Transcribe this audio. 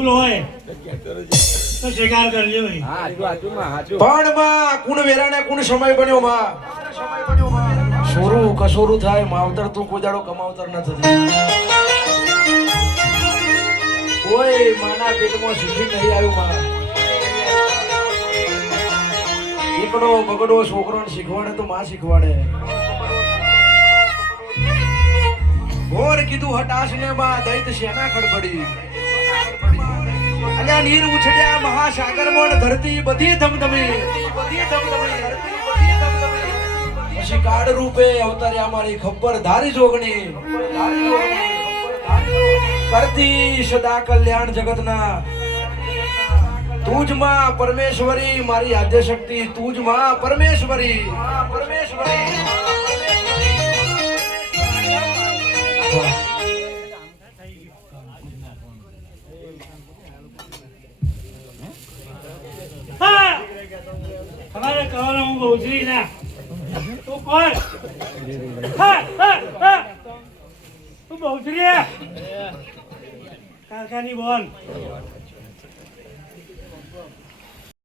ફૂલ હોય તો શિકાર કરજો ભાઈ. પણ માં કુણ વેરાને કુણ સમય બન્યો માં સોરું કસોરું થાય માવતર તું કોઈ દાડો કમાવતર ન થતી કોઈ માના પેટમાં સુખી નહીં આવ્યું માં એકડો બગડો છોકરોને શીખવાડે તો માં શીખવાડે ઘોર કીધું હટાશ ને માં દૈત શેના ખડબડી અલ્યા નીર ઉછળ્યા મહાસાગર મોડ ધરતી બધી ધમધમી પછી કાળ રૂપે અવતાર્યા મારી ખબર ધારી જોગણી કરતી સદા કલ્યાણ જગતના તું જ માં પરમેશ્વરી મારી આદ્ય શક્તિ તું જ માં પરમેશ્વરી હા તમારે કહેવાનું હું બહુચરી ના તું કોણ તું બહુચરી કાકાની બોલ